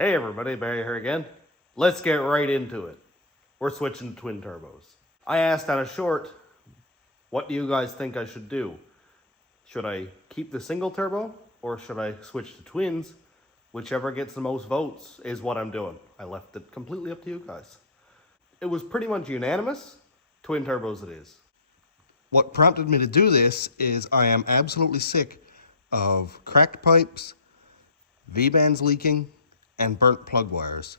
Hey everybody, Barry here again. Let's get right into it. We're switching to twin turbos. I asked on a short, what do you guys think I should do? Should I keep the single turbo or should I switch to twins? Whichever gets the most votes is what I'm doing. I left it completely up to you guys. It was pretty much unanimous. Twin turbos it is. What prompted me to do this is I am absolutely sick of cracked pipes, V-bands leaking, and burnt plug wires.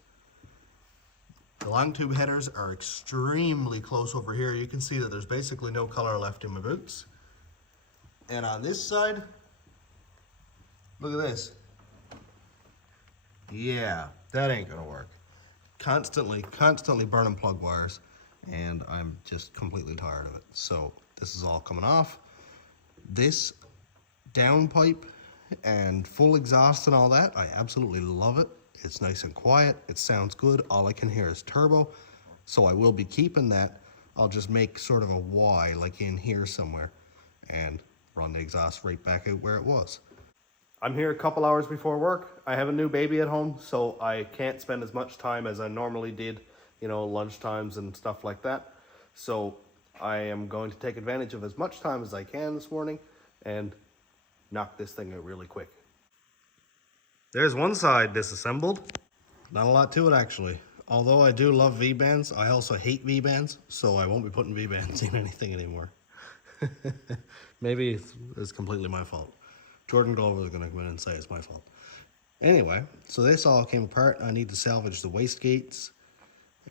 The long tube headers are extremely close over here. You can see that there's basically no color left in my boots. And on this side, look at this. Yeah, that ain't gonna work. Constantly burning plug wires, and I'm just completely tired of it. So this is all coming off. This downpipe and full exhaust and all that, I absolutely love it. It's nice and quiet, it sounds good. All I can hear is turbo, so I will be keeping that. I'll just make sort of a Y like in here somewhere and run the exhaust right back out where it was. I'm here a couple hours before work. I have a new baby at home, so I can't spend as much time as I normally did, you know, lunch times and stuff like that. So I am going to take advantage of as much time as I can this morning and knock this thing out really quick. There's one side disassembled. Not a lot to it actually. Although I do love V-bands, I also hate V-bands, so I won't be putting V-bands in anything anymore. Maybe it's completely my fault. Jordan Glover is going to come in and say it's my fault. Anyway, so this all came apart. I need to salvage the wastegates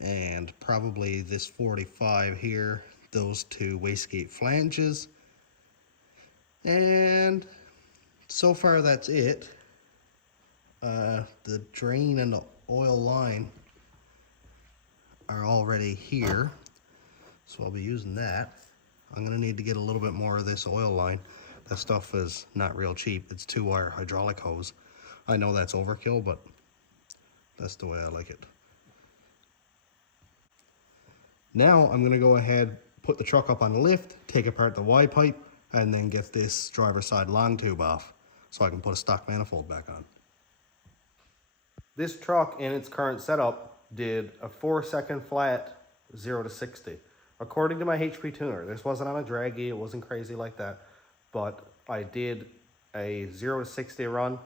and probably this 45 here, those two wastegate flanges. And so far that's it. The drain and the oil line are already here, so I'll be using that. I'm gonna need to get a little bit more of this oil line. That stuff is not real cheap. It's 2-wire hydraulic hose. I know that's overkill, but that's the way I like it. Now I'm gonna go ahead, put the truck up on the lift, take apart the Y pipe, and then get this driver's side long tube off so I can put a stock manifold back on. This truck in its current setup did a 4-second flat 0 to 60. According to my HP tuner, this wasn't on a draggy, it wasn't crazy like that, but I did a 0 to 60 run,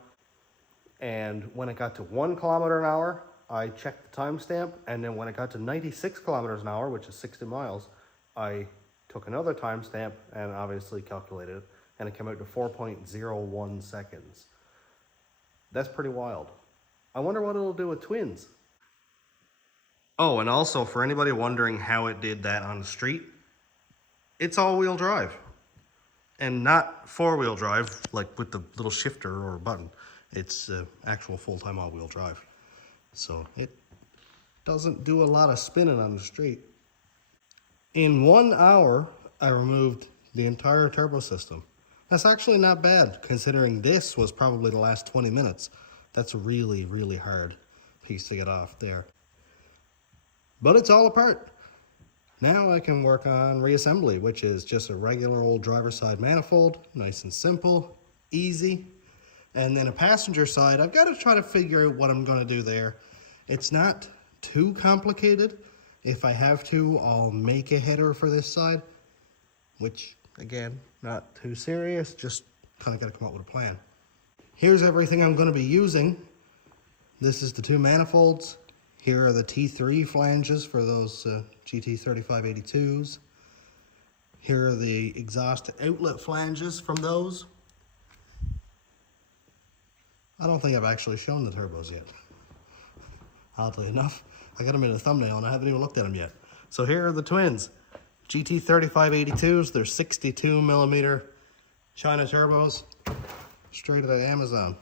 and when it got to 1 kilometer an hour, I checked the timestamp, and then when it got to 96 kilometers an hour, which is 60 miles, I took another timestamp and obviously calculated it, and it came out to 4.01 seconds. That's pretty wild. I wonder what it'll do with twins. Oh, and also for anybody wondering how it did that on the street, it's all-wheel drive. And not 4-wheel drive, like with the little shifter or button. It's actual full-time all-wheel drive. So it doesn't do a lot of spinning on the street. In 1 hour, I removed the entire turbo system. That's actually not bad, considering this was probably the last 20 minutes. That's a really, really hard piece to get off there. But it's all apart. Now I can work on reassembly, which is just a regular old driver's side manifold, nice and simple, easy. And then a passenger side, I've got to try to figure out what I'm going to do there. It's not too complicated. If I have to, I'll make a header for this side, which, again, not too serious, just kind of got to come up with a plan. Here's everything I'm going to be using. This is the 2 manifolds. Here are the T3 flanges for those GT3582s. Here are the exhaust outlet flanges from those. I don't think I've actually shown the turbos yet. Oddly enough, I got them in a thumbnail and I haven't even looked at them yet. So here are the twins. GT3582s, they're 62 millimeter China turbos, straight out of Amazon.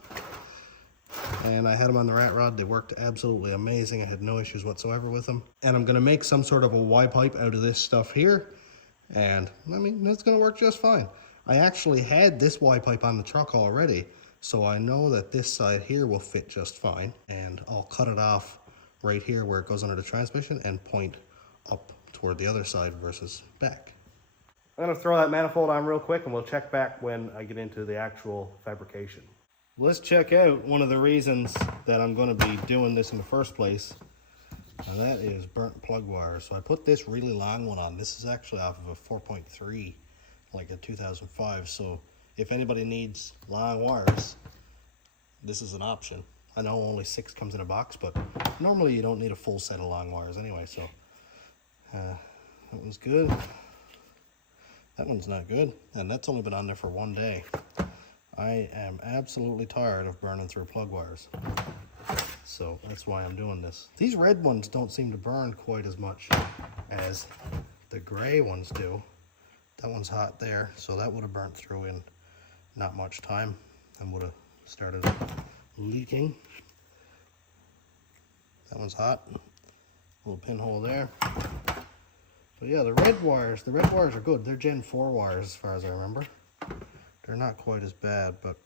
And I had them on the rat rod. They worked absolutely amazing. I had no issues whatsoever with them. And I'm gonna make some sort of a Y pipe out of this stuff here. And I mean, that's gonna work just fine. I actually had this Y pipe on the truck already, so I know that this side here will fit just fine. And I'll cut it off right here where it goes under the transmission and point up toward the other side versus back. I'm gonna throw that manifold on real quick and we'll check back when I get into the actual fabrication. Let's check out one of the reasons that I'm going to be doing this in the first place, and that is burnt plug wire. So I put this really long one on. This is actually off of a 4.3, like a 2005. So if anybody needs long wires, this is an option. I know only 6 comes in a box, but normally you don't need a full set of long wires anyway. So that one's good. That one's not good, and that's only been on there for 1 day. I am absolutely tired of burning through plug wires, so that's why I'm doing this. These red ones don't seem to burn quite as much as the gray ones do. That one's hot there, so that would have burnt through in not much time and would have started leaking. That one's hot. Little pinhole there. So yeah, the red wires are good. They're Gen 4 wires as far as I remember. They're not quite as bad, but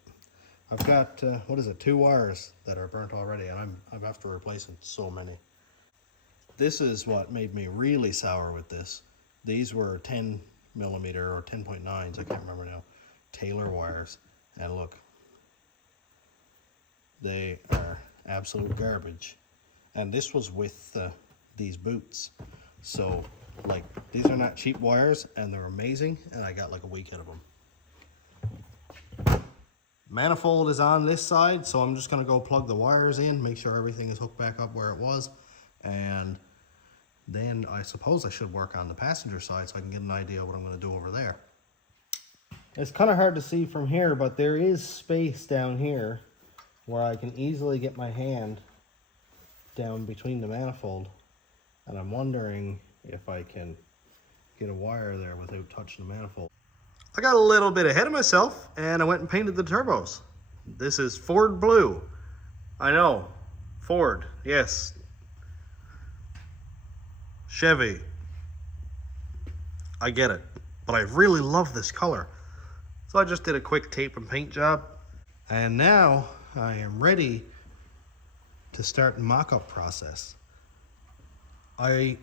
I've got, 2 wires that are burnt already, and I'm after replacing so many. This is what made me really sour with this. These were 10 millimeter or 10.9s, I can't remember now, Taylor wires, and look, they are absolute garbage. And this was with these boots, so like these are not cheap wires, and they're amazing, and I got like a week out of them. Manifold is on this side, so I'm just going to go plug the wires in, make sure everything is hooked back up where it was, and then I suppose I should work on the passenger side so I can get an idea of what I'm going to do over there. It's kind of hard to see from here, but there is space down here where I can easily get my hand down between the manifold, and I'm wondering if I can get a wire there without touching the manifold. I got a little bit ahead of myself, and I went and painted the turbos. This is Ford blue. I know, Ford, yes. Chevy. I get it, but I really love this color. So I just did a quick tape and paint job. And now I am ready to start the mock-up process. I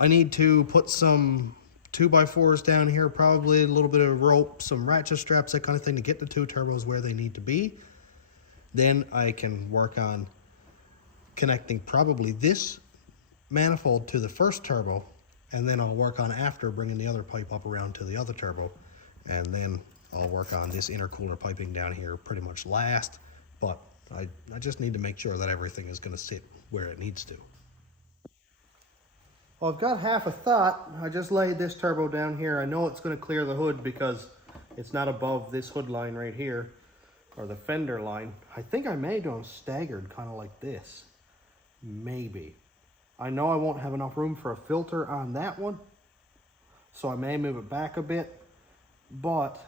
need to put some 2x4s down here, probably a little bit of rope, some ratchet straps, that kind of thing, to get the 2 turbos where they need to be. Then I can work on connecting probably this manifold to the first turbo, and then I'll work on after bringing the other pipe up around to the other turbo, and then I'll work on this intercooler piping down here pretty much last, but I just need to make sure that everything is going to sit where it needs to. Well, I've got half a thought. I just laid this turbo down here. I know it's going to clear the hood because it's not above this hood line right here, or the fender line. I think I may do them staggered, kind of like this. Maybe. I know I won't have enough room for a filter on that one, so I may move it back a bit, but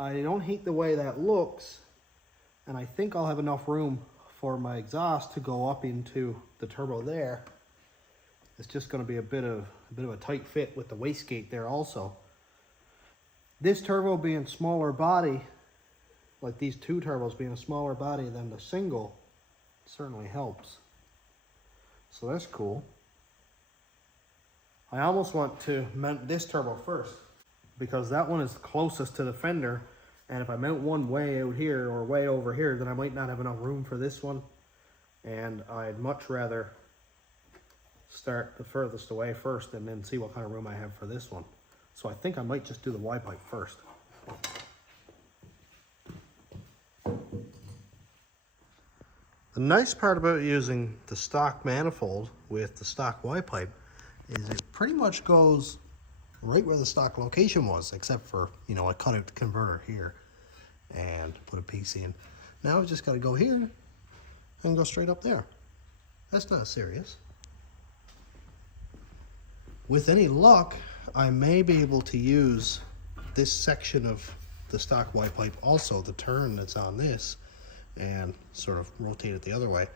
I don't hate the way that looks, and I think I'll have enough room for my exhaust to go up into the turbo there. It's just going to be a bit of a tight fit with the wastegate there also. This turbo being smaller body, like these 2 turbos being a smaller body than the single, certainly helps. So that's cool. I almost want to mount this turbo first, because that one is closest to the fender, and if I mount one way out here or way over here, then I might not have enough room for this one, and I'd much rather start the furthest away first and then see what kind of room I have for this one. So I think I might just do the Y pipe first. The nice part about using the stock manifold with the stock Y pipe is it pretty much goes right where the stock location was, except for, you know, I cut out the converter here and put a piece in. Now I've just got to go here and go straight up there. That's not serious. With any luck, I may be able to use this section of the stock Y pipe, also the turn that's on this, and sort of rotate it the other way.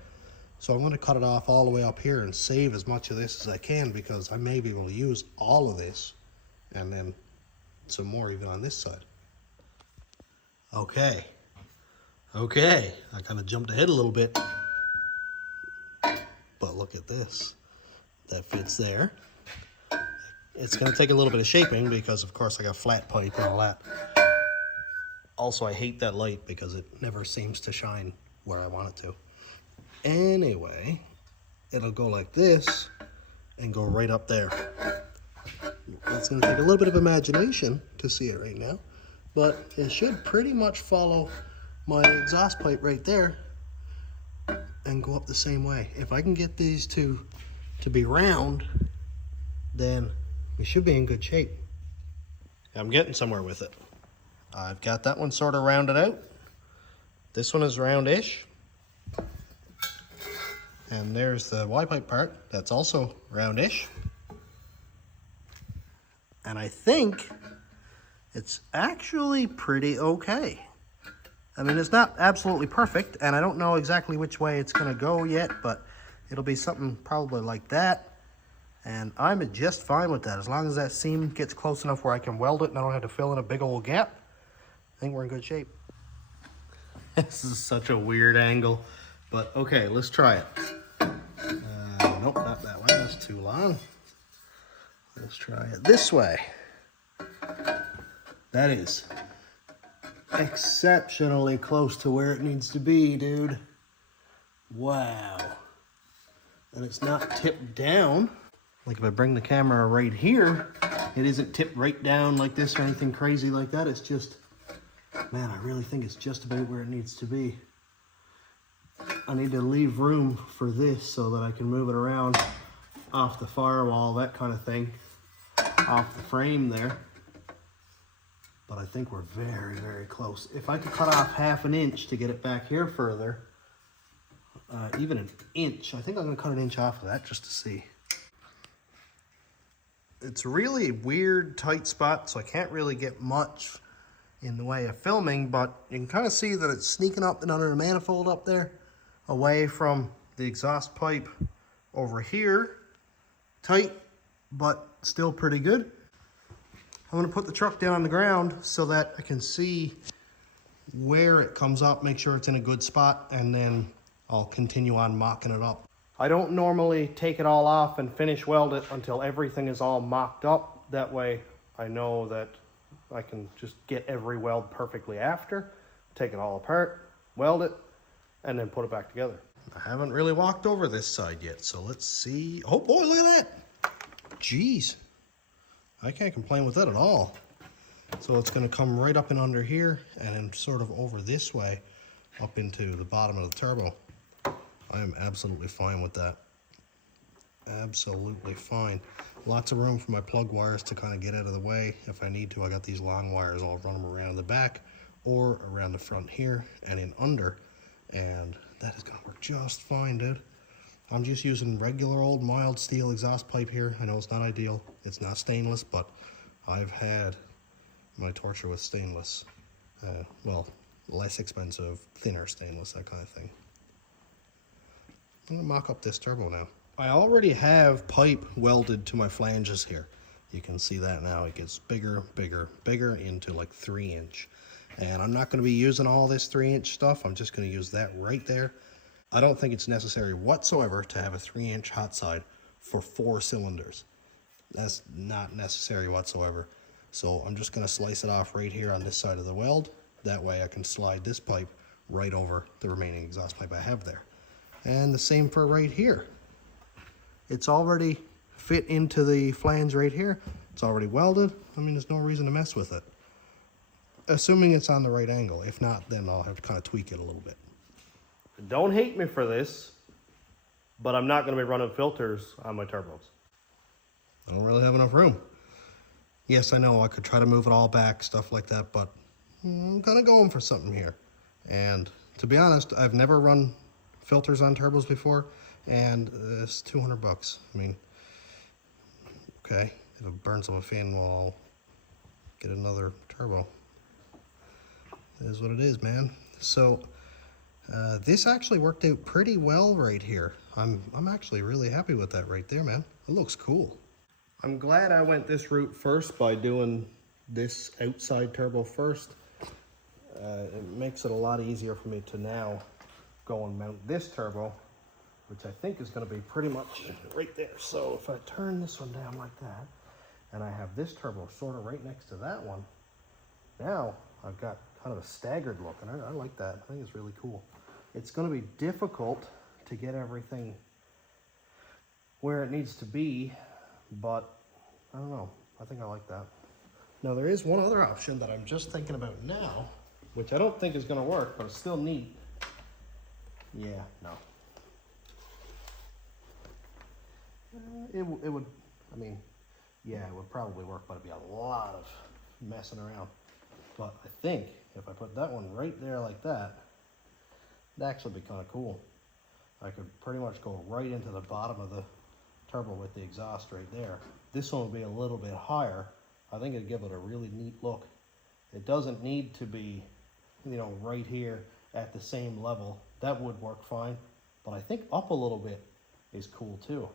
So I'm going to cut it off all the way up here and save as much of this as I can, because I may be able to use all of this and then some more even on this side. Okay, I kind of jumped ahead a little bit, but look at this. That fits there. It's going to take a little bit of shaping because, of course, I got flat pipe and all that. Also, I hate that light because it never seems to shine where I want it to. Anyway, it'll go like this and go right up there. It's going to take a little bit of imagination to see it right now, but it should pretty much follow my exhaust pipe right there and go up the same way. If I can get these two to be round, then we should be in good shape. I'm getting somewhere with it. I've got that one sort of rounded out. This one is roundish. And there's the Y-pipe part, that's also roundish. And I think it's actually pretty okay. I mean, it's not absolutely perfect, and I don't know exactly which way it's gonna go yet, but it'll be something probably like that. And I'm just fine with that. As long as that seam gets close enough where I can weld it and I don't have to fill in a big old gap, I think we're in good shape. This is such a weird angle, but okay, let's try it. Nope, not that way, that's too long. Let's try it this way. That is exceptionally close to where it needs to be, dude. Wow. And it's not tipped down. Like if I bring the camera right here, it isn't tipped right down like this or anything crazy like that. It's just, man, I really think it's just about where it needs to be. I need to leave room for this so that I can move it around off the firewall, that kind of thing, off the frame there. But I think we're very, very close. If I could cut off ½ an inch to get it back here further, even an inch, I think I'm gonna cut an inch off of that just to see. It's a really weird, tight spot, so I can't really get much in the way of filming, but you can kind of see that it's sneaking up and under the manifold up there, away from the exhaust pipe over here. Tight, but still pretty good. I'm gonna put the truck down on the ground so that I can see where it comes up, make sure it's in a good spot, and then I'll continue on mocking it up. I don't normally take it all off and finish weld it until everything is all mocked up. That way I know that I can just get every weld perfectly after, take it all apart, weld it, and then put it back together. I haven't really walked over this side yet, so let's see. Oh boy, look at that. Jeez. I can't complain with that at all. So it's gonna come right up and under here and then sort of over this way up into the bottom of the turbo. I am absolutely fine with that. Absolutely fine. Lots of room for my plug wires to kind of get out of the way if I need to. I got these long wires, I'll run them around the back or around the front here and in under, and that is gonna work just fine, dude. I'm just using regular old mild steel exhaust pipe here. I know it's not ideal, it's not stainless, but I've had my torture with stainless. Well, less expensive, thinner stainless, that kind of thing. I'm gonna mock up this turbo now. I already have pipe welded to my flanges here. You can see that now. It gets bigger, bigger, bigger into like 3-inch. And I'm not gonna be using all this 3-inch stuff. I'm just gonna use that right there. I don't think it's necessary whatsoever to have a 3-inch hot side for 4 cylinders. That's not necessary whatsoever. So I'm just gonna slice it off right here on this side of the weld. That way I can slide this pipe right over the remaining exhaust pipe I have there. And the same for right here. It's already fit into the flange right here. It's already welded. I mean, there's no reason to mess with it. Assuming it's on the right angle. If not, then I'll have to kind of tweak it a little bit. Don't hate me for this, but I'm not gonna be running filters on my turbos. I don't really have enough room. Yes, I know I could try to move it all back, stuff like that, but I'm kind of going for something here. And to be honest, I've never run filters on turbos before, and it's 200 bucks. I mean, okay, if it burns up a fan, well, I'll get another turbo. It is what it is, man. So this actually worked out pretty well right here. I'm actually really happy with that right there, man. It looks cool. I'm glad I went this route first by doing this outside turbo first. It makes it a lot easier for me to now go and mount this turbo, which I think is going to be pretty much right there. So if I turn this one down like that, and I have this turbo sort of right next to that one, now I've got kind of a staggered look, and I like that. I think it's really cool. It's going to be difficult to get everything where it needs to be, but I don't know. I think I like that. Now there is one other option that I'm just thinking about now, which I don't think is going to work, but it's still neat. Yeah, no. It would, I mean, yeah, it would probably work, but it'd be a lot of messing around. But I think if I put that one right there like that, it'd actually be kind of cool. I could pretty much go right into the bottom of the turbo with the exhaust right there. This one would be a little bit higher. I think it'd give it a really neat look. It doesn't need to be, you know, right here at the same level. That would work fine, but I think up a little bit is cool too.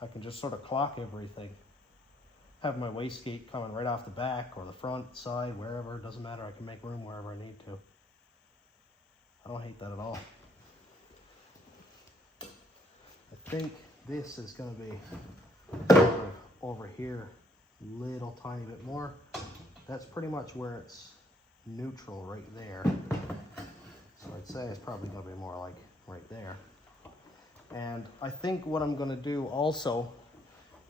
I can just sort of clock everything. Have my wastegate coming right off the back or the front, side, wherever, it doesn't matter. I can make room wherever I need to. I don't hate that at all. I think this is going to be sort of over here, little tiny bit more. That's pretty much where it's neutral right there. So I'd say it's probably going to be more like right there. And I think what I'm going to do also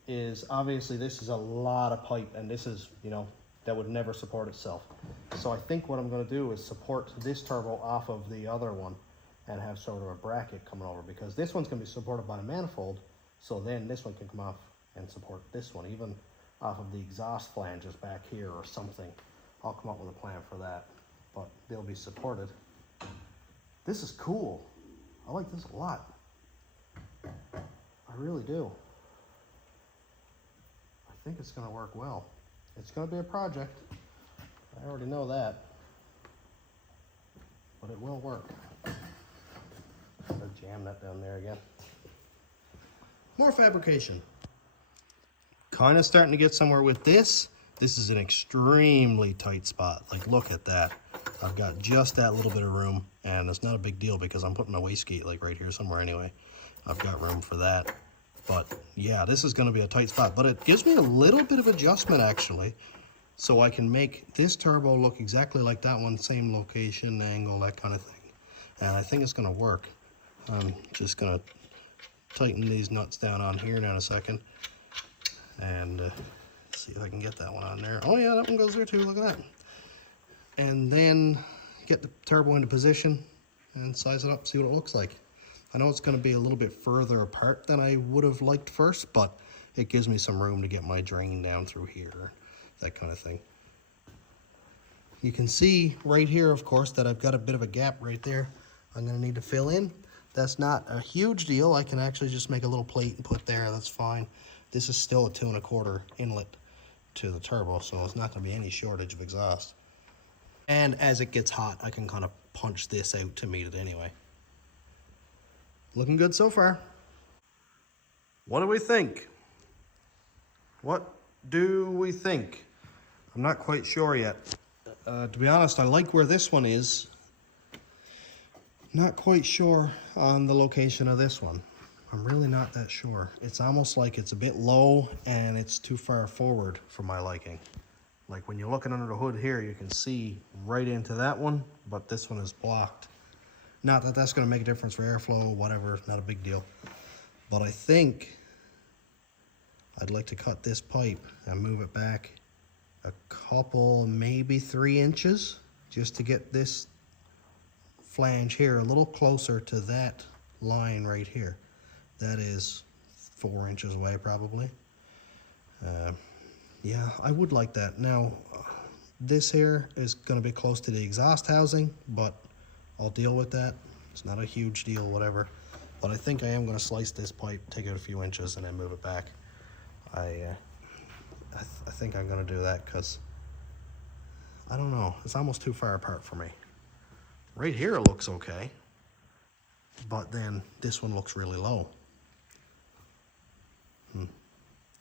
is, obviously this is a lot of pipe, and this is, you know, that would never support itself. So I think what I'm going to do is support this turbo off of the other one and have sort of a bracket coming over, because this one's going to be supported by a manifold, so then this one can come off and support this one, even off of the exhaust flanges back here or something. I'll come up with a plan for that, but they'll be supported. This is cool. I like this a lot. I really do. I think it's going to work well. It's going to be a project. I already know that. But it will work. I'll jam that down there again. More fabrication. Kind of starting to get somewhere with this. This is an extremely tight spot. Like, look at that. I've got just that little bit of room, and it's not a big deal because I'm putting my wastegate like right here somewhere anyway. I've got room for that. But yeah, this is going to be a tight spot, but it gives me a little bit of adjustment actually, so I can make this turbo look exactly like that one, same location, angle, that kind of thing. And I think it's going to work. I'm just going to tighten these nuts down on here now in a second, and see if I can get that one on there. Oh yeah, that one goes there too, look at that. And then get the turbo into position and size it up, see what it looks like. I know it's going to be a little bit further apart than I would have liked first, but it gives me some room to get my drain down through here, that kind of thing. You can see right here, of course, that I've got a bit of a gap right there I'm going to need to fill in. That's not a huge deal. I can actually just make a little plate and put there. That's fine. This is still a 2 1/4 inlet to the turbo, so it's not going to be any shortage of exhaust. And as it gets hot, I can kind of punch this out to meet it anyway. Looking good so far. What do we think? What do we think? I'm not quite sure yet. To be honest, I like where this one is. Not quite sure on the location of this one. I'm really not that sure. It's almost like it's a bit low and it's too far forward for my liking. Like when you're looking under the hood here, you can see right into that one, but this one is blocked. Not that that's going to make a difference for airflow, whatever, not a big deal. But I think I'd like to cut this pipe and move it back a couple, maybe 3 inches, just to get this flange here a little closer to that line right here. That is 4 inches away probably. Yeah, I would like that. Now, this here is going to be close to the exhaust housing, but I'll deal with that. It's not a huge deal, whatever. But I think I am going to slice this pipe, take out a few inches, and then move it back. I think I'm going to do that because, I don't know, it's almost too far apart for me. Right here it looks okay, but then this one looks really low.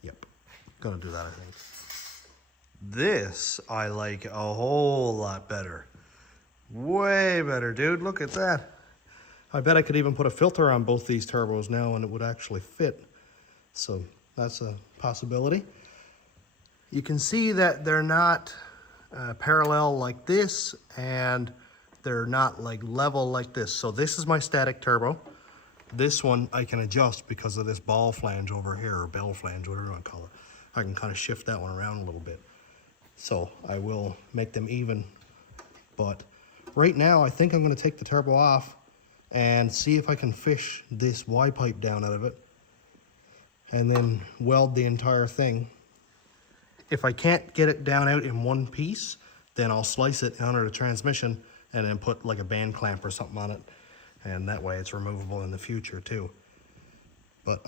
Yep, going to do that, I think. This I like a whole lot better. Way better, dude. Look at that. I bet I could even put a filter on both these turbos now and it would actually fit. So that's a possibility. You can see that they're not parallel like this, and they're not like level like this. So this is my static turbo. This one I can adjust because of this ball flange over here, or bell flange, whatever you want to call it. I can kind of shift that one around a little bit. So I will make them even. But right now I think I'm going to take the turbo off and see if I can fish this Y pipe down out of it and then weld the entire thing. If I can't get it down out in one piece, then I'll slice it under the transmission and then put like a band clamp or something on it. And that way it's removable in the future too. But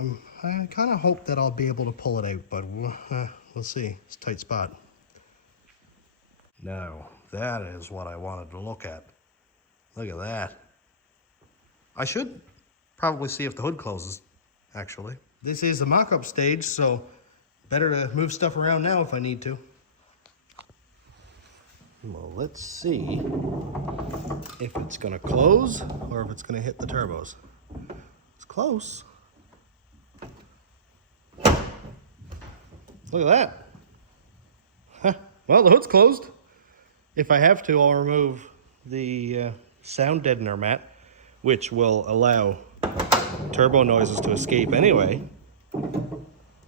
I kind of hope that I'll be able to pull it out, but we'll see. It's a tight spot. Now, that is what I wanted to look at. Look at that. I should probably see if the hood closes, actually. This is a mock-up stage, so better to move stuff around now if I need to. Well, let's see if it's gonna close or if it's gonna hit the turbos. It's close. Look at that. Huh. Well, the hood's closed. If I have to, I'll remove the sound deadener mat, which will allow turbo noises to escape anyway.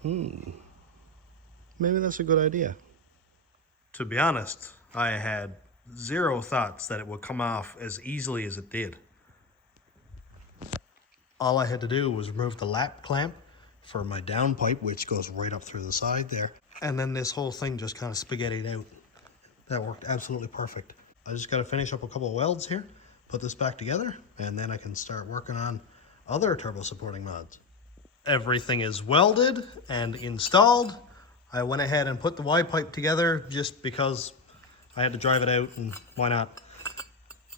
Maybe that's a good idea. To be honest, I had zero thoughts that it would come off as easily as it did. All I had to do was remove the lap clamp for my down pipe, which goes right up through the side there. And then this whole thing just kind of spaghettied out. That worked absolutely perfect. I just got to finish up a couple of welds here, put this back together, and then I can start working on other turbo supporting mods. Everything is welded and installed. I went ahead and put the Y pipe together just because I had to drive it out, and why not?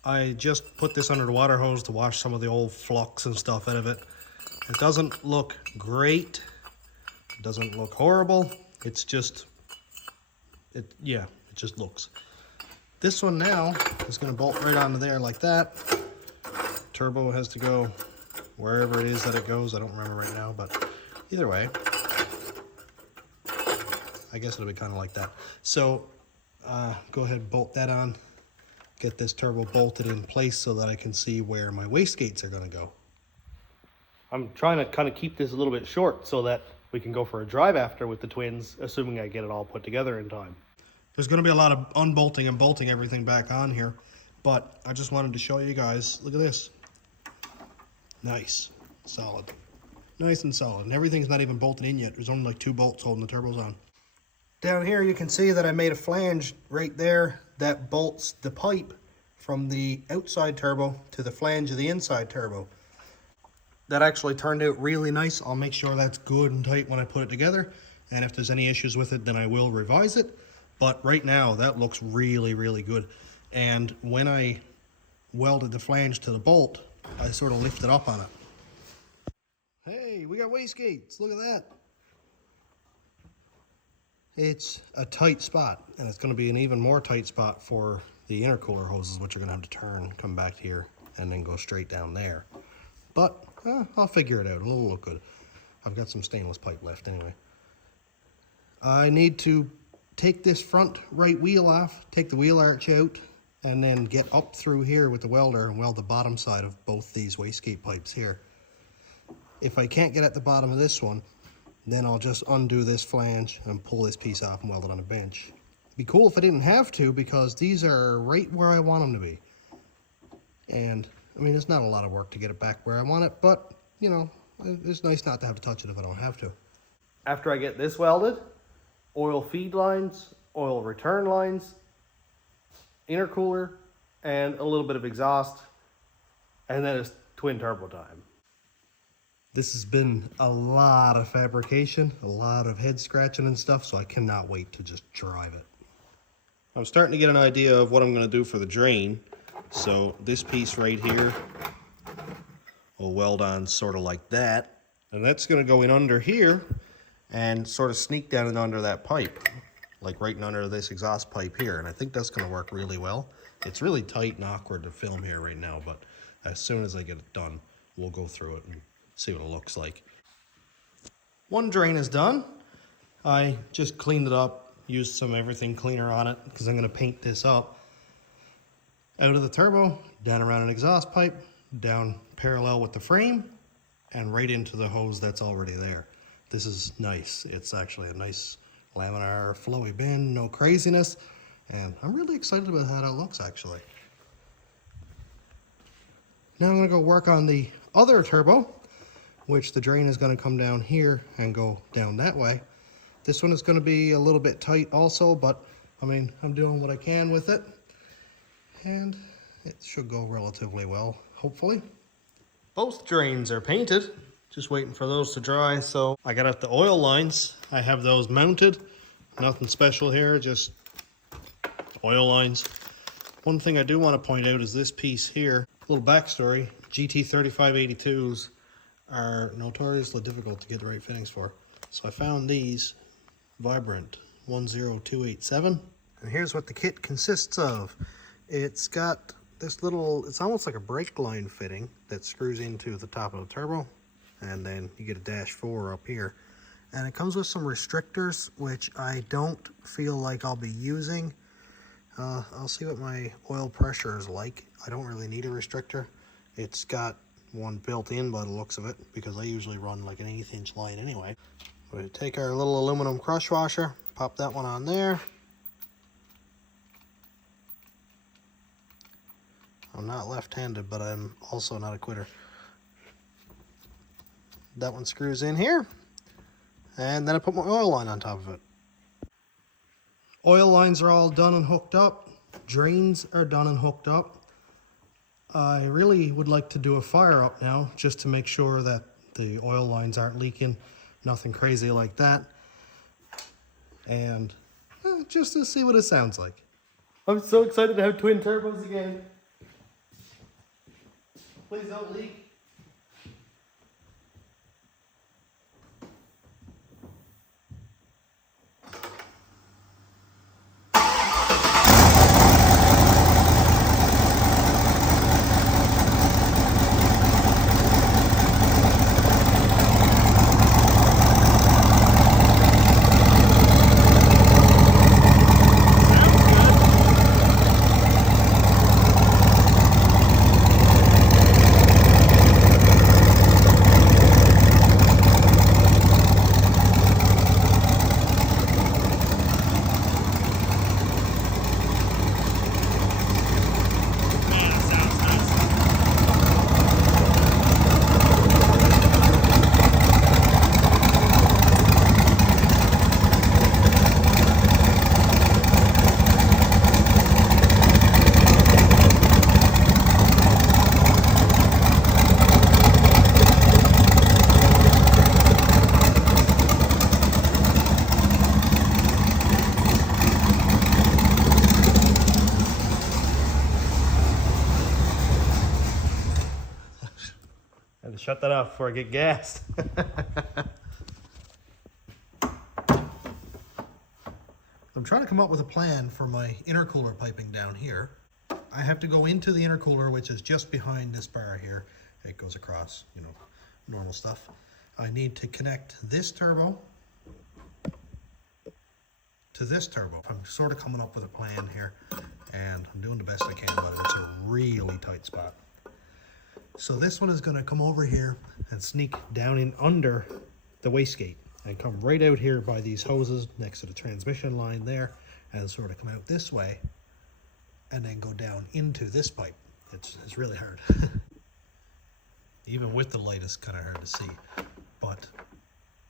I just put this under the water hose to wash some of the old flux and stuff out of it. It doesn't look great. It doesn't look horrible. It's just, it just looks. This one now is going to bolt right onto there like that. Turbo has to go wherever it is that it goes. I don't remember right now, but either way, I guess it'll be kind of like that. So go ahead and bolt that on. Get this turbo bolted in place so that I can see where my wastegates are going to go. I'm trying to kind of keep this a little bit short so that we can go for a drive after with the twins, assuming I get it all put together in time. There's going to be a lot of unbolting and bolting everything back on here, but I just wanted to show you guys. Look at this. Nice. Solid. Nice and solid. And everything's not even bolted in yet. There's only like 2 bolts holding the turbos on. Down here you can see that I made a flange right there that bolts the pipe from the outside turbo to the flange of the inside turbo. That actually turned out really nice. I'll make sure that's good and tight when I put it together. And if there's any issues with it, then I will revise it. But right now, that looks really, really good. And when I welded the flange to the bolt, I sort of lifted up on it. Hey, we got wastegates. Look at that. It's a tight spot, and it's going to be an even more tight spot for the intercooler hoses, which are going to have to turn, come back here, and then go straight down there. But I'll figure it out. It'll look good. I've got some stainless pipe left anyway. I need to take this front right wheel off, take the wheel arch out, and then get up through here with the welder and weld the bottom side of both these wastegate pipes here. If I can't get at the bottom of this one, then I'll just undo this flange and pull this piece off and weld it on a bench. It'd be cool if I didn't have to, because these are right where I want them to be. And I mean, it's not a lot of work to get it back where I want it, but you know, it's nice not to have to touch it if I don't have to. After I get this welded, oil feed lines, oil return lines, intercooler, and a little bit of exhaust, and then it's twin turbo time. This has been a lot of fabrication, a lot of head scratching and stuff, so I cannot wait to just drive it. I'm starting to get an idea of what I'm going to do for the drain. So this piece right here will weld on sort of like that, and that's going to go in under here and sort of sneak down and under that pipe, like right in under this exhaust pipe here. And I think that's going to work really well. It's really tight and awkward to film here right now, but as soon as I get it done, we'll go through it and see what it looks like. One drain is done. I just cleaned it up, used some everything cleaner on it because I'm going to paint this up. Out of the turbo, down around an exhaust pipe, down parallel with the frame, and right into the hose that's already there. This is nice. It's actually a nice laminar flowy bin, no craziness, and I'm really excited about how that looks actually. Now I'm going to go work on the other turbo, which the drain is going to come down here and go down that way. This one is going to be a little bit tight also, but I mean, I'm doing what I can with it, and it should go relatively well, hopefully. Both drains are painted, just waiting for those to dry. So I got out the oil lines. I have those mounted. Nothing special here, just oil lines. One thing I do want to point out is this piece here. A little backstory, GT3582s are notoriously difficult to get the right fittings for. So I found these Vibrant 10287. And here's what the kit consists of. It's got this little, it's almost like a brake line fitting that screws into the top of the turbo. And then you get a -4 up here. And it comes with some restrictors, which I don't feel like I'll be using. I'll see what my oil pressure is like. I don't really need a restrictor. It's got one built in by the looks of it, because I usually run like an 1/8 inch line anyway. We take our little aluminum crush washer, pop that one on there. I'm not left-handed, but I'm also not a quitter. That one screws in here, and then I put my oil line on top of it. Oil lines are all done and hooked up. Drains are done and hooked up. I really would like to do a fire up now, just to make sure that the oil lines aren't leaking, nothing crazy like that, and just to see what it sounds like. I'm so excited to have twin turbos again. Please don't leak. Shut that off before I get gassed. I'm trying to come up with a plan for my intercooler piping down here. I have to go into the intercooler, which is just behind this bar here. It goes across, you know, normal stuff. I need to connect this turbo to this turbo. I'm sort of coming up with a plan here, and I'm doing the best I can, but it's a really tight spot. So this one is going to come over here and sneak down in under the wastegate and come right out here by these hoses next to the transmission line there, and sort of come out this way and then go down into this pipe. It's really hard. Even with the light, it's kind of hard to see. But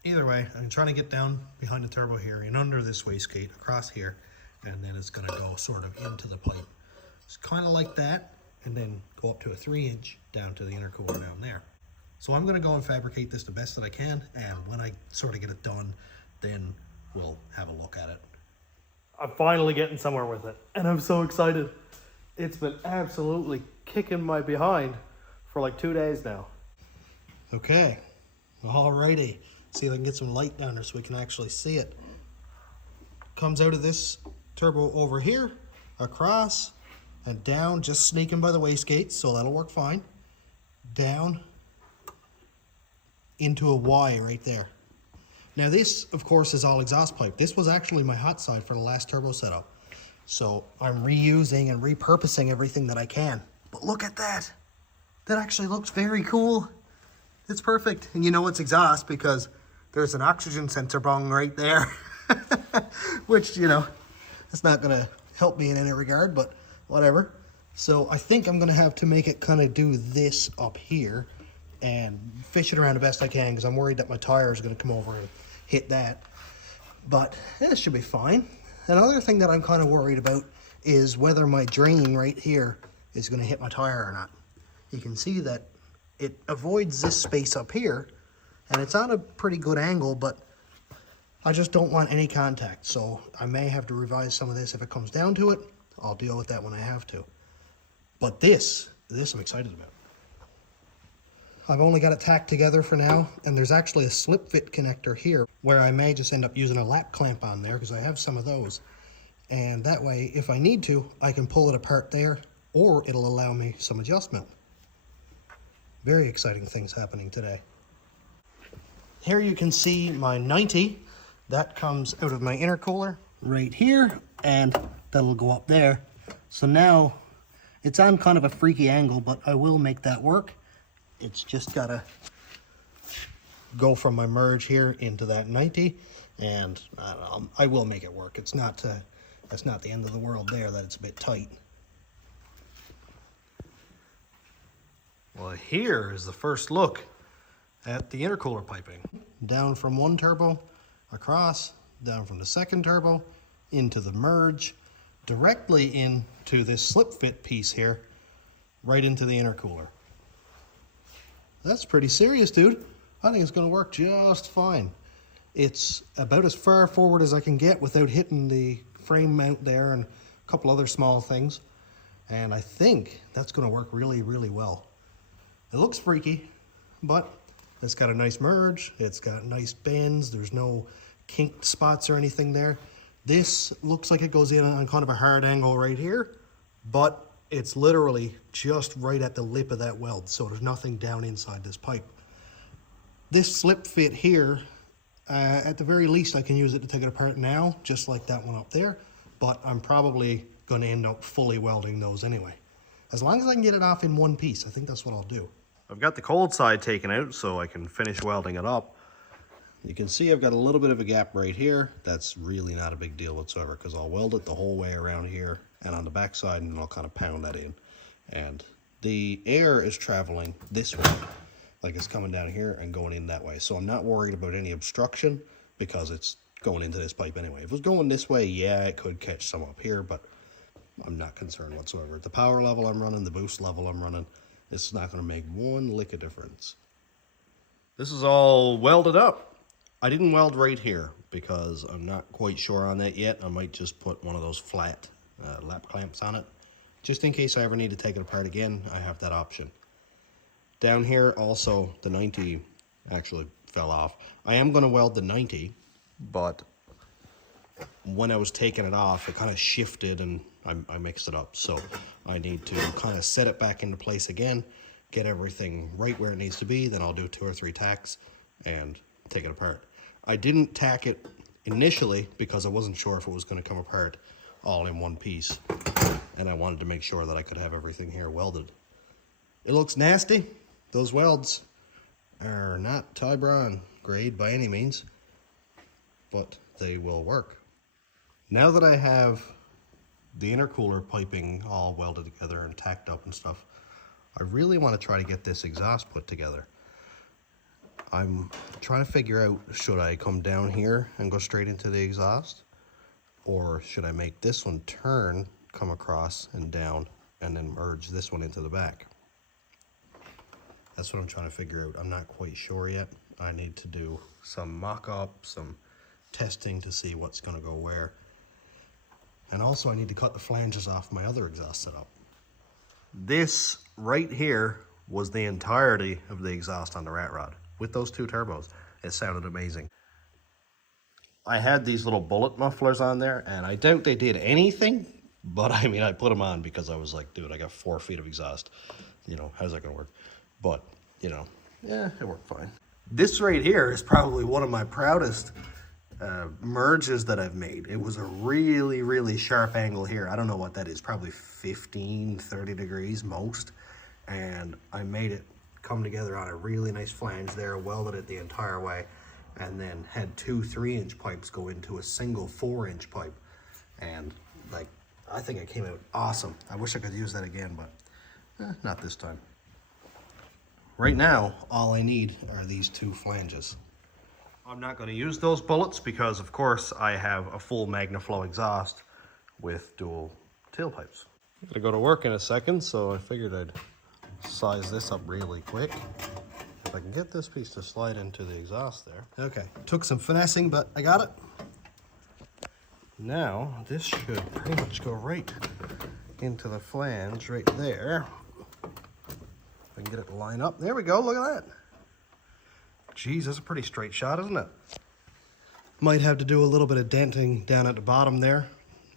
either way, I'm trying to get down behind the turbo here and under this wastegate across here, and then it's going to go sort of into the pipe. It's kind of like that, and then go up to a 3-inch down to the intercooler down there. So I'm gonna go and fabricate this the best that I can, and when I sort of get it done, then we'll have a look at it. I'm finally getting somewhere with it, and I'm so excited. It's been absolutely kicking my behind for like 2 days now. Okay, alrighty. See if I can get some light down there so we can actually see it. Comes out of this turbo over here, across, and down, just sneaking by the wastegate, so that'll work fine. Down into a Y right there. Now this, of course, is all exhaust pipe. This was actually my hot side for the last turbo setup. So I'm reusing and repurposing everything that I can. But look at that. That actually looks very cool. It's perfect. And you know it's exhaust because there's an oxygen sensor bung right there. Which, you know, it's not going to help me in any regard, but whatever. So I think I'm going to have to make it kind of do this up here and fish it around the best I can because I'm worried that my tire is going to come over and hit that. But it should be fine. Another thing that I'm kind of worried about is whether my drain right here is going to hit my tire or not. You can see that it avoids this space up here, and it's on a pretty good angle, but I just don't want any contact. So I may have to revise some of this if it comes down to it. I'll deal with that when I have to. But this I'm excited about. I've only got it tacked together for now, and there's actually a slip fit connector here where I may just end up using a lap clamp on there because I have some of those. And that way, if I need to, I can pull it apart there, or it'll allow me some adjustment. Very exciting things happening today. Here you can see my 90. That comes out of my intercooler right here, and that'll go up there. So now it's on kind of a freaky angle, but I will make that work. It's just gotta go from my merge here into that 90, and I will make it work. It's not that's not the end of the world there that it's a bit tight. Well, here is the first look at the intercooler piping. Down from one turbo, across, down from the second turbo, into the merge, directly into this slip fit piece here, right into the intercooler. That's pretty serious, dude. I think it's gonna work just fine. It's about as far forward as I can get without hitting the frame mount there and a couple other small things. And I think that's gonna work really, really well. It looks freaky, but it's got a nice merge. It's got nice bends. There's no kinked spots or anything there. This looks like it goes in on kind of a hard angle right here, but it's literally just right at the lip of that weld, so there's nothing down inside this pipe. This slip fit here, at the very least I can use it to take it apart now, just like that one up there, but I'm probably going to end up fully welding those anyway. As long as I can get it off in one piece, I think that's what I'll do. I've got the cold side taken out so I can finish welding it up. You can see I've got a little bit of a gap right here. That's really not a big deal whatsoever because I'll weld it the whole way around here and on the back side, and I'll kind of pound that in. And the air is traveling this way, like it's coming down here and going in that way. So I'm not worried about any obstruction because it's going into this pipe anyway. If it was going this way, yeah, it could catch some up here, but I'm not concerned whatsoever. The power level I'm running, the boost level I'm running, this is not going to make one lick of difference. This is all welded up. I didn't weld right here because I'm not quite sure on that yet. I might just put one of those flat lap clamps on it. Just in case I ever need to take it apart again, I have that option. Down here also, the 90 actually fell off. I am going to weld the 90, but when I was taking it off, it kind of shifted and I mixed it up. So I need to kind of set it back into place again, get everything right where it needs to be. Then I'll do 2 or 3 tacks and take it apart. I didn't tack it initially because I wasn't sure if it was going to come apart all in one piece. And I wanted to make sure that I could have everything here welded. It looks nasty. Those welds are not Tybron grade by any means, but they will work. Now that I have the intercooler piping all welded together and tacked up and stuff, I really want to try to get this exhaust put together. I'm trying to figure out, should I come down here and go straight into the exhaust? Or should I make this one turn, come across and down, and then merge this one into the back? That's what I'm trying to figure out. I'm not quite sure yet. I need to do some mock-up, some testing to see what's going to go where. And also I need to cut the flanges off my other exhaust setup. This right here was the entirety of the exhaust on the rat rod. With those 2 turbos, it sounded amazing. I had these little bullet mufflers on there, and I doubt they did anything, but I mean, I put them on because I was like, dude, I got 4 feet of exhaust. You know, how's that gonna work? But, you know, yeah, it worked fine. This right here is probably one of my proudest merges that I've made. It was a really, really sharp angle here. I don't know what that is, probably 15, 30 degrees most. And I made it come together on a really nice flange there, welded it the entire way, and then had 2 3-inch pipes go into a single 4-inch pipe. And like, I think it came out awesome. I wish I could use that again, but not this time. Right now, all I need are these 2 flanges. I'm not going to use those bullets because, of course, I have a full MagnaFlow exhaust with dual tailpipes. I'm going to go to work in a second, so I figured I'd size this up really quick. If I can get this piece to slide into the exhaust there. Okay, took some finessing, but I got it. Now, this should pretty much go right into the flange right there. If I can get it to line up. There we go, look at that. Geez, that's a pretty straight shot, isn't it? Might have to do a little bit of denting down at the bottom there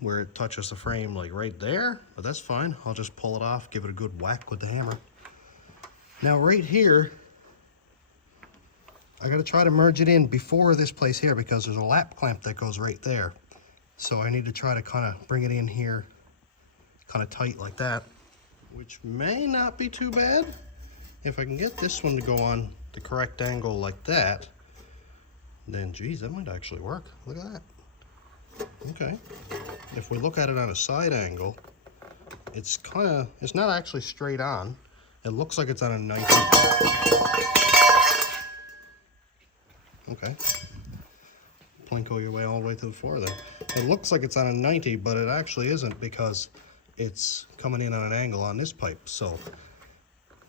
where it touches the frame, like right there, but that's fine. I'll just pull it off, give it a good whack with the hammer. Now right here, I gotta try to merge it in before this place here because there's a lap clamp that goes right there. So I need to try to kind of bring it in here kind of tight like that, which may not be too bad. If I can get this one to go on the correct angle like that, then geez, that might actually work. Look at that. Okay. If we look at it on a side angle, it's not actually straight on. It looks like it's on a 90. Okay. Plinko your way all the way to the floor there. It looks like it's on a 90, but it actually isn't because it's coming in on an angle on this pipe. So,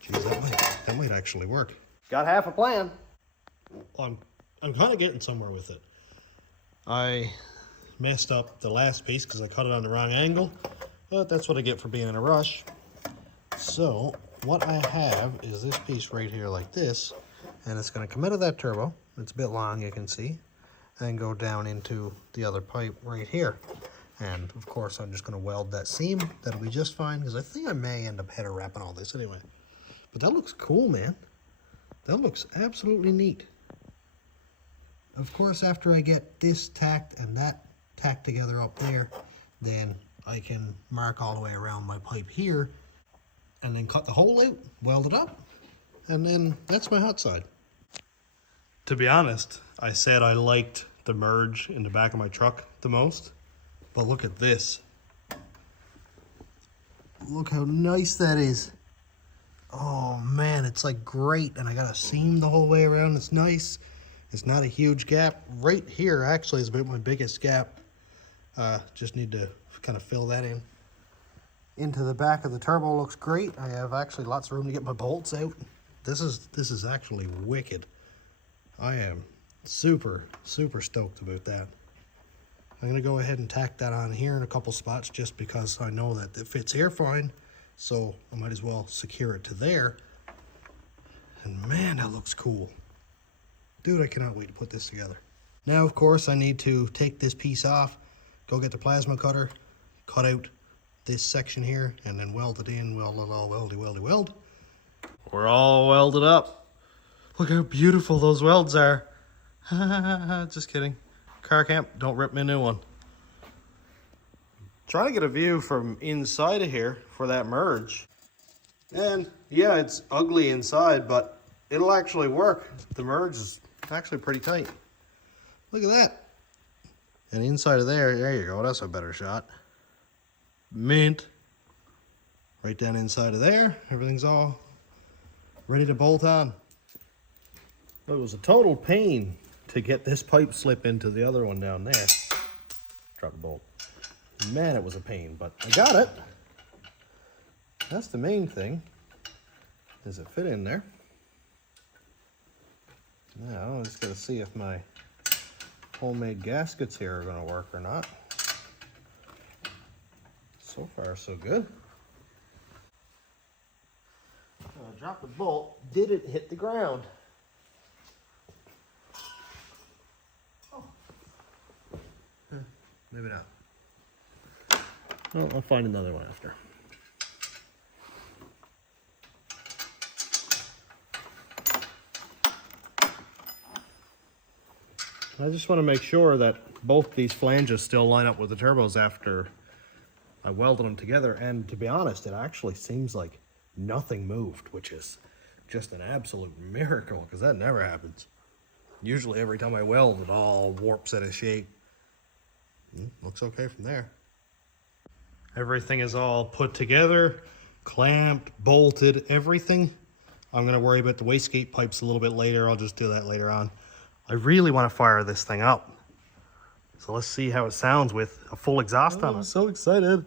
geez, that might actually work. Got half a plan. I'm kind of getting somewhere with it. I messed up the last piece because I cut it on the wrong angle, but that's what I get for being in a rush. So what I have is this piece right here like this, and it's going to come out of that turbo. It's a bit long, you can see, and go down into the other pipe right here. And of course I'm just going to weld that seam. That'll be just fine because I think I may end up header wrapping all this anyway. But that looks cool, man. That looks absolutely neat. Of course, after I get this tacked and that tacked together up there, then I can mark all the way around my pipe here and then cut the hole out, weld it up, and then that's my hot side. To be honest, I said I liked the merge in the back of my truck the most, but look at this. Look how nice that is. Oh man, it's like great, and I got a seam the whole way around. It's nice. It's not a huge gap. Right here actually is about my biggest gap. Just need to kind of fill that in. Into the back of the turbo looks great. I have actually lots of room to get my bolts out. This is actually wicked. I am super stoked about that. I'm gonna go ahead and tack that on here in a couple spots just because I know that it fits here fine. So I might as well secure it to there. And man, that looks cool. Dude, I cannot wait to put this together. Now, of course, I need to take this piece off, go get the plasma cutter, cut out this section here, and then weld it in, weld it all, weld. We're all welded up. Look how beautiful those welds are. Just kidding. Car camp, don't rip me a new one. Trying to get a view from inside of here for that merge. And yeah, it's ugly inside, but it'll actually work. The merge is actually pretty tight. Look at that. And inside of there you go, that's a better shot. Mint. Right down inside of there, everything's all ready to bolt on. It was a total pain to get this pipe slip into the other one down there. Drop the bolt. Man, it was a pain, but I got it. That's the main thing. Does it fit in there? Now, I'm just gonna see if my homemade gaskets here are gonna work or not. So far, so good. I dropped the bolt. Did it hit the ground? Oh. Maybe not. Well, I'll find another one after. I just want to make sure that both these flanges still line up with the turbos after I welded them together. And to be honest, it actually seems like nothing moved, which is just an absolute miracle, because that never happens. Usually every time I weld, it all warps out of shape. Looks okay from there. Everything is all put together, clamped, bolted, everything. I'm going to worry about the wastegate pipes a little bit later. I'll just do that later on. I really want to fire this thing up. So let's see how it sounds with a full exhaust on it. I'm so excited.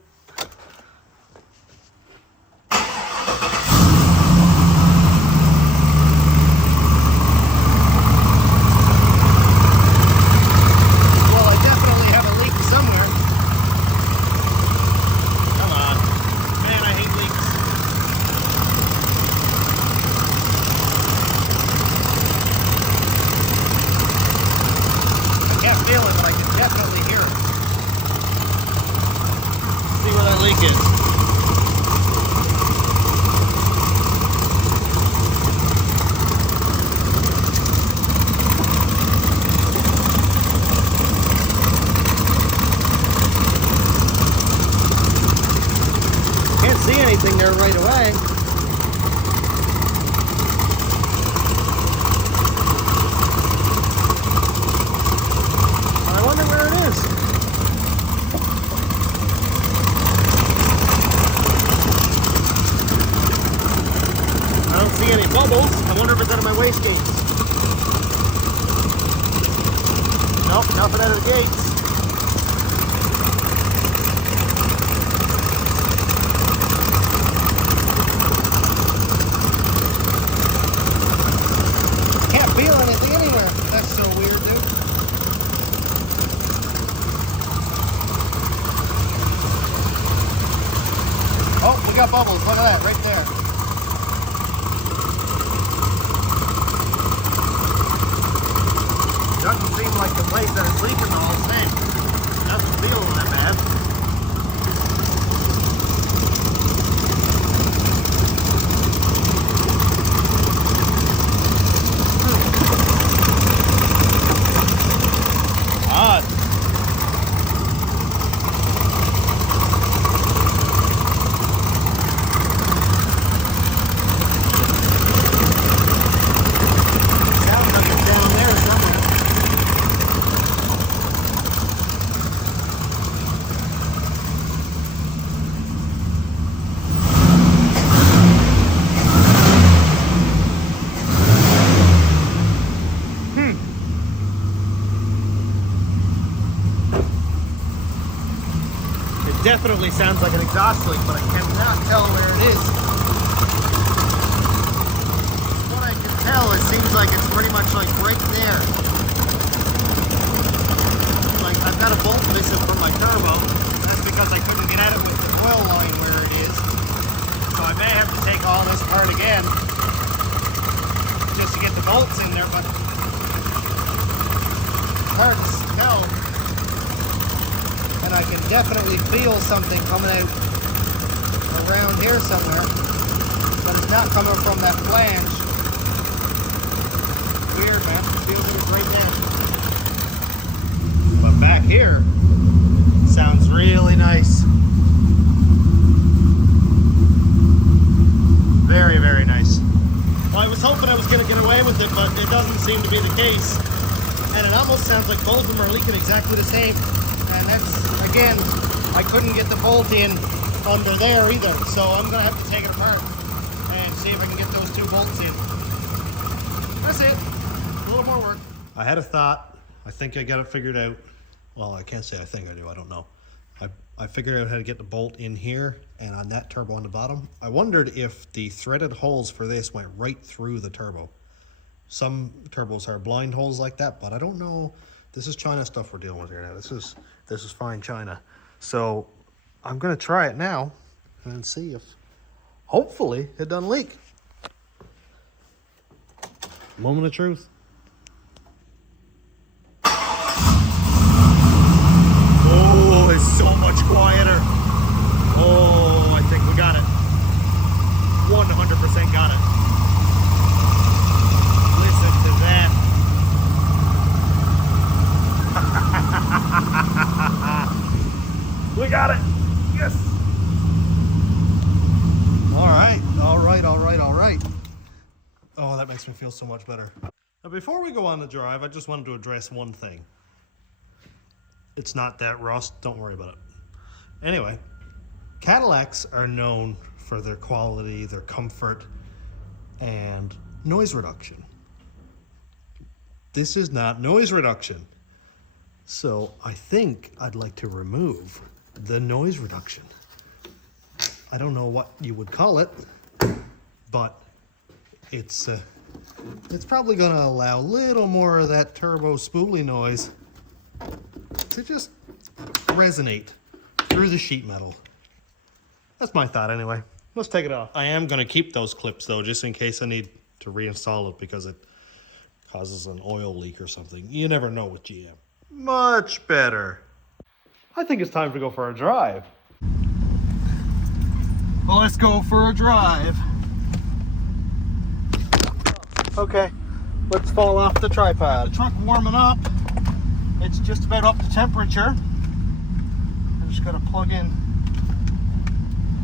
There right away. I wonder where it is. I don't see any bubbles. I wonder if it's out of my wastegates. Nope, nothing out of the gates. Feel anything anywhere. That's so weird, dude. Oh, we got bubbles. Look at that right there. Doesn't seem like the place that it's leaking the whole thing. Doesn't feel that bad. Definitely sounds like an exhaust leak, but I cannot tell where it is. What I can tell, it seems like it's pretty much like right there. Like I've got a bolt missing from my turbo. That's because I couldn't get at it with the oil line where it is. So I may have to take all this apart again just to get the bolts in there, but it's hard to tell. And I can definitely feel something coming out around here somewhere, but it's not coming from that flange. Weird, man. Feels it right there. But back here, sounds really nice. Very, very nice. Well, I was hoping I was going to get away with it, but it doesn't seem to be the case. And it almost sounds like both of them are leaking exactly the same. And that's, again, I couldn't get the bolt in under there either. So I'm going to have to take it apart and see if I can get those two bolts in. That's it. A little more work. I had a thought. I think I got it figured out. Well, I can't say I think I do. I don't know. I figured out how to get the bolt in here and on that turbo on the bottom. I wondered if the threaded holes for this went right through the turbo. Some turbos are blind holes like that, but I don't know. This is China stuff we're dealing with here now. This is fine China. So I'm gonna try it now and see if hopefully it doesn't leak. Moment of truth. Oh, it's so much quieter. Oh, I think we got it. 100% got it. Listen to that. it feels so much better. Now before we go on the drive, I just wanted to address one thing. It's not that rust, don't worry about it. Anyway, Cadillacs are known for their quality, their comfort, and noise reduction. This is not noise reduction. So I think I'd like to remove the noise reduction. I don't know what you would call it, but it's probably gonna allow a little more of that turbo spoolie noise to just resonate through the sheet metal. That's my thought anyway. Let's take it off. I am gonna keep those clips though, just in case I need to reinstall it because it causes an oil leak or something. You never know with GM. Much better. I think it's time to go for a drive. Well, let's go for a drive. Okay, let's fall off the tripod. The truck warming up. It's just about up to temperature. I just gotta plug in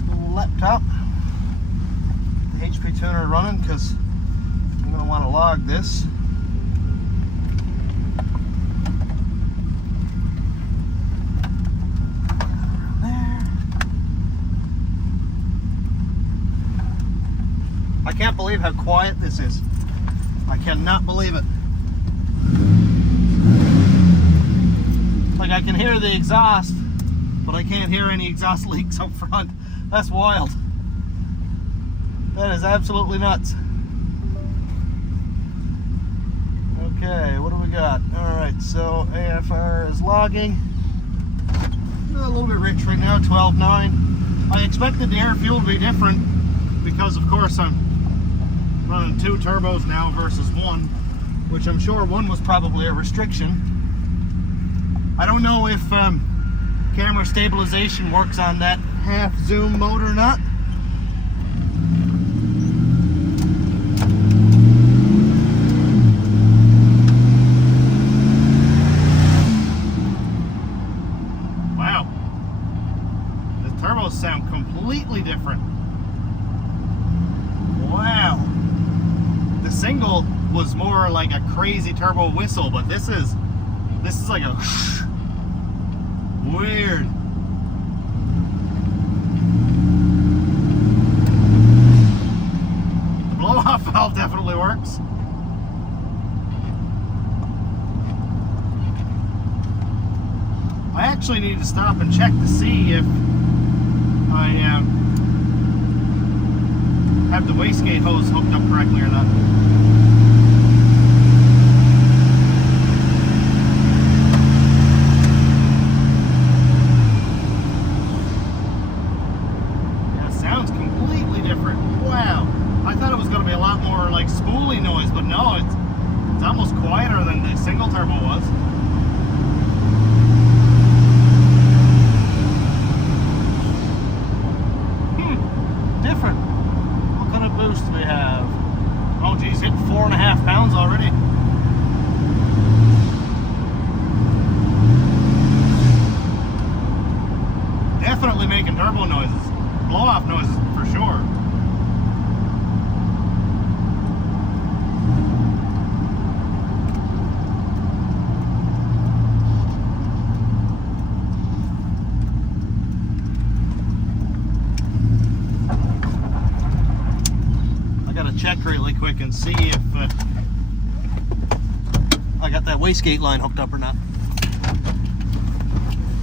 the laptop. The HP tuner running because I'm gonna want to log this. I can't believe how quiet this is. I cannot believe it. Like I can hear the exhaust, but I can't hear any exhaust leaks up front. That's wild. That is absolutely nuts. Okay, what do we got? All right, so AFR is logging. A little bit rich right now, 12.9. I expected the air fuel to be different because, of course, I'm running 2 turbos now versus 1, which I'm sure 1 was probably a restriction. I don't know if camera stabilization works on that half zoom mode or not. Wow, the turbos sound completely different. Wow. The single was more like a crazy turbo whistle, but this is like a weird. The blow-off valve definitely works. I actually need to stop and check to see if I have the wastegate hose hooked up correctly or not. Yeah, it sounds completely different. Wow. I thought it was going to be a lot more like spoolie noise, but no, it's almost quieter than the single turbo was. Different. Boost we have. Oh geez, hit 4.5 pounds already. Definitely making turbo noises. Blow-off noises for sure. Check really quick and see if I got that wastegate line hooked up or not.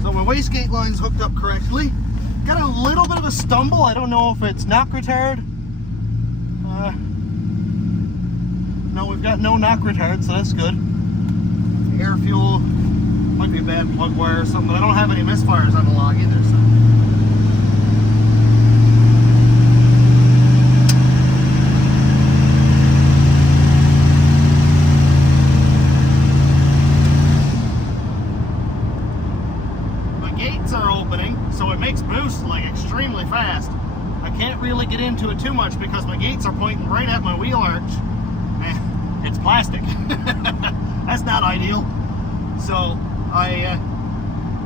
So my wastegate line's hooked up correctly. Got a little bit of a stumble. I don't know if it's knock retard. No, we've got no knock retard, so that's good. Air fuel might be a bad plug wire or something, but I don't have any misfires on the log either. So. So it makes boost like extremely fast. I can't really get into it too much because my gates are pointing right at my wheel arch. It's plastic. That's not ideal. So I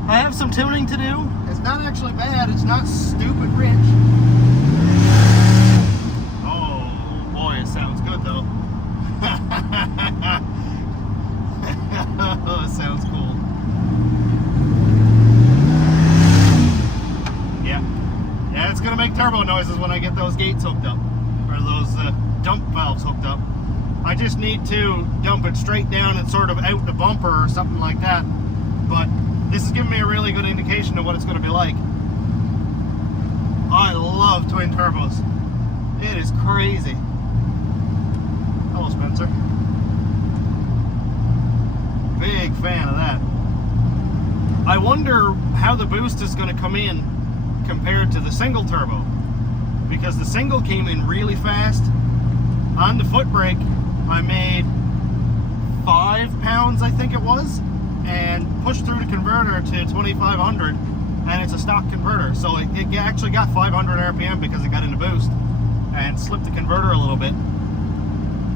have some tuning to do. It's not actually bad. It's not stupid rich. Oh boy, it sounds good though. turbo noises when I get those gates hooked up, or those dump valves hooked up. I just need to dump it straight down and sort of out the bumper or something like that. But this is giving me a really good indication of what it's going to be like. I love twin turbos. It is crazy. Hello, Spencer. Big fan of that. I wonder how the boost is going to come in compared to the single turbo, because the single came in really fast. On the foot brake, I made 5 pounds, I think it was, and pushed through the converter to 2500, and it's a stock converter, so it actually got 500 RPM because it got in the boost and slipped the converter a little bit.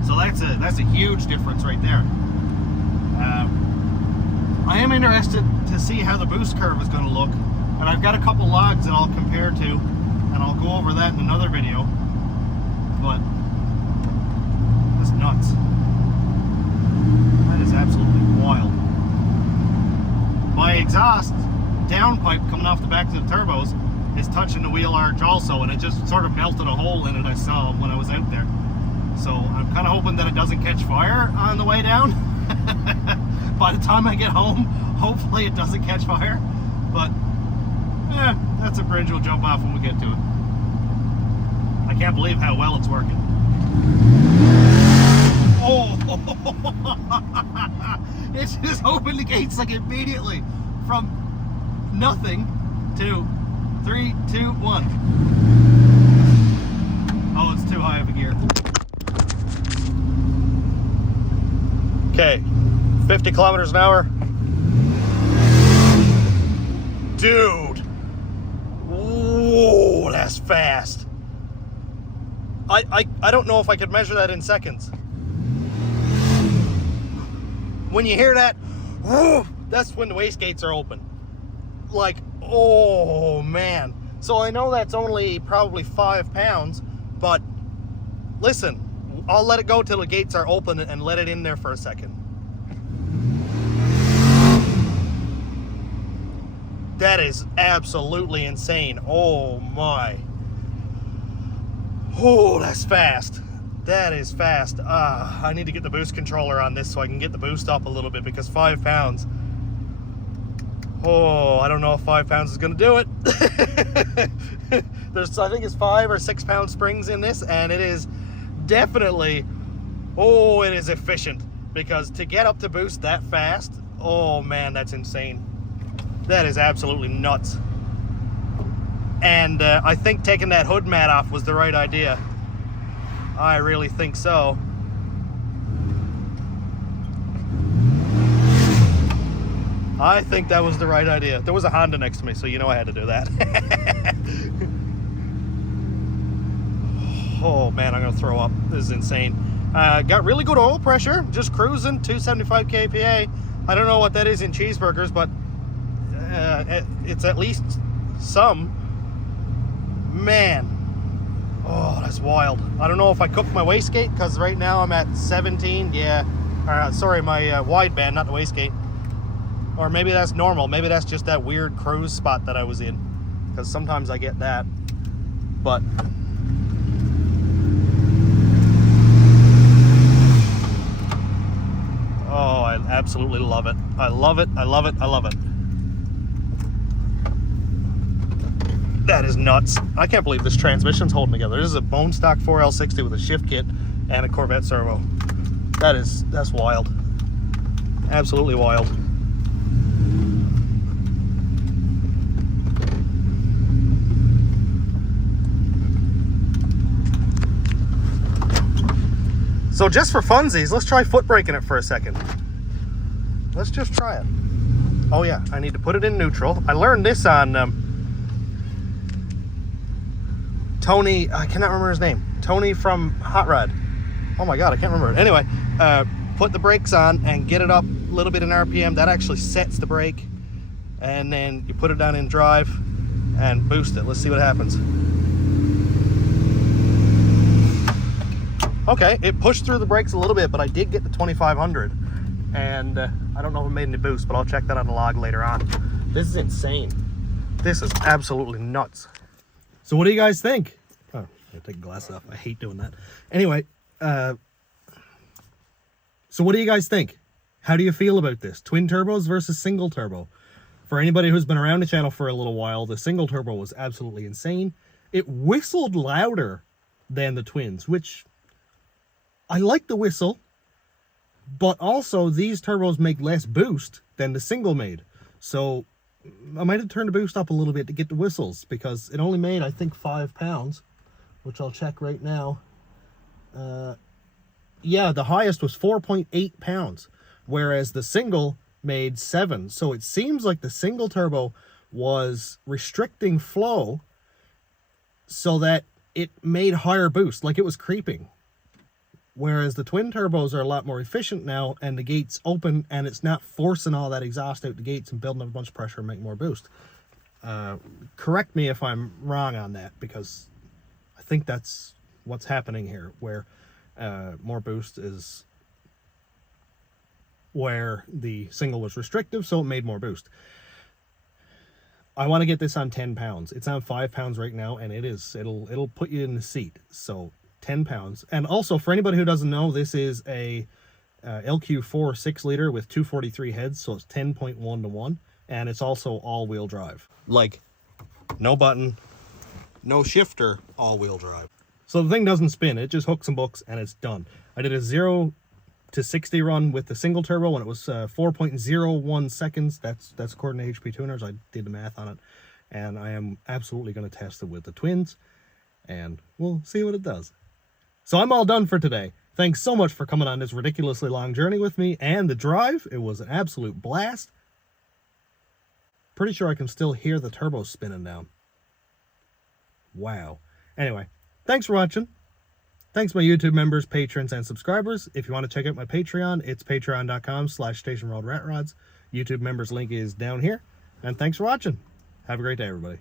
So that's a huge difference right there. I am interested to see how the boost curve is going to look, and I've got a couple logs that I'll compare to, and I'll go over that in another video. But that's nuts. That is absolutely wild. My exhaust downpipe coming off the back of the turbos is touching the wheel arch also, and it just sort of melted a hole in it I saw when I was out there. So I'm kind of hoping that it doesn't catch fire on the way down. By the time I get home, hopefully it doesn't catch fire. But that's a bridge we'll jump off when we get to it. I can't believe how well it's working. Oh, it's just opened the gates like immediately from nothing to 3, 2, 1. Oh, it's too high of a gear. Okay, 50 kilometers an hour. Dude. Whoa, that's fast. I don't know if I could measure that in seconds. When you hear that, whoo, that's when the wastegates are open. Like, oh man. So I know that's only probably 5 pounds, but listen, I'll let it go till the gates are open and let it in there for a second. That is absolutely insane. Oh my. Oh, that's fast. That is fast. I need to get the boost controller on this so I can get the boost up a little bit, because 5 pounds. Oh, I don't know if 5 pounds is going to do it. There's, I think it's 5 or 6 pound springs in this, and it is definitely, oh, it is efficient, because to get up to boost that fast, oh man, that's insane. That is absolutely nuts. And I think taking that hood mat off was the right idea. I really think so. I think that was the right idea. There was a Honda next to me, so you know I had to do that. Oh man, I'm gonna throw up. This is insane. Got really good oil pressure, just cruising 275 kPa. I don't know what that is in cheeseburgers, but it's at least some. Man, oh, that's wild. I don't know if I cooked my wastegate, because right now I'm at 17. Yeah, sorry, my wideband, not the wastegate. Or maybe that's normal. Maybe that's just that weird cruise spot that I was in, because sometimes I get that. But oh, I absolutely love it. I love it. I love it. I love it. That is nuts. I can't believe this transmission's holding together. This is a bone stock 4L60 with a shift kit and a Corvette servo. That's wild. Absolutely wild. So just for funsies, let's try foot braking it for a second. Let's just try it. Oh yeah, I need to put it in neutral. I learned this on Tony, I cannot remember his name. Tony from Hot Rod. Oh my God, I can't remember it. Anyway, put the brakes on and get it up a little bit in RPM. That actually sets the brake. And then you put it down in drive and boost it. Let's see what happens. Okay, it pushed through the brakes a little bit, but I did get the 2500. And I don't know if it made any boost, but I'll check that on the log later on. This is insane. This is absolutely nuts. So what do you guys think? Oh, I gotta take the glass off. I hate doing that. Anyway, so what do you guys think? How do you feel about this? Twin turbos versus single turbo? For anybody who's been around the channel for a little while, the single turbo was absolutely insane. It whistled louder than the twins, which I like the whistle, but also these turbos make less boost than the single made. So I might have turned the boost up a little bit to get the whistles, because it only made, I think, 5 pounds, which I'll check right now. Yeah, the highest was 4.8 pounds, whereas the single made 7. So it seems like the single turbo was restricting flow so that it made higher boost, like it was creeping. Whereas the twin turbos are a lot more efficient now, and the gates open, and it's not forcing all that exhaust out the gates and building up a bunch of pressure and make more boost. Correct me if I'm wrong on that, because I think that's what's happening here, where more boost is where the single was restrictive, so it made more boost. I want to get this on 10 pounds. It's on 5 pounds right now, and it'll put you in the seat. So 10 pounds. And also, for anybody who doesn't know, this is a LQ4 6-liter with 243 heads, so it's 10.1 to 1, and it's also all-wheel drive. Like, no button, no shifter, all-wheel drive. So the thing doesn't spin, it just hooks and books, and it's done. I did a 0 to 60 run with the single turbo when it was 4.01 seconds. That's according to HP tuners. I did the math on it, and I am absolutely going to test it with the twins, and we'll see what it does. So I'm all done for today. Thanks so much for coming on this ridiculously long journey with me and the drive. It was an absolute blast. Pretty sure I can still hear the turbo spinning down. Wow. Anyway, thanks for watching. Thanks my YouTube members, patrons, and subscribers. If you want to check out my Patreon, it's patreon.com/stationworldratrods. YouTube members link is down here. And thanks for watching. Have a great day, everybody.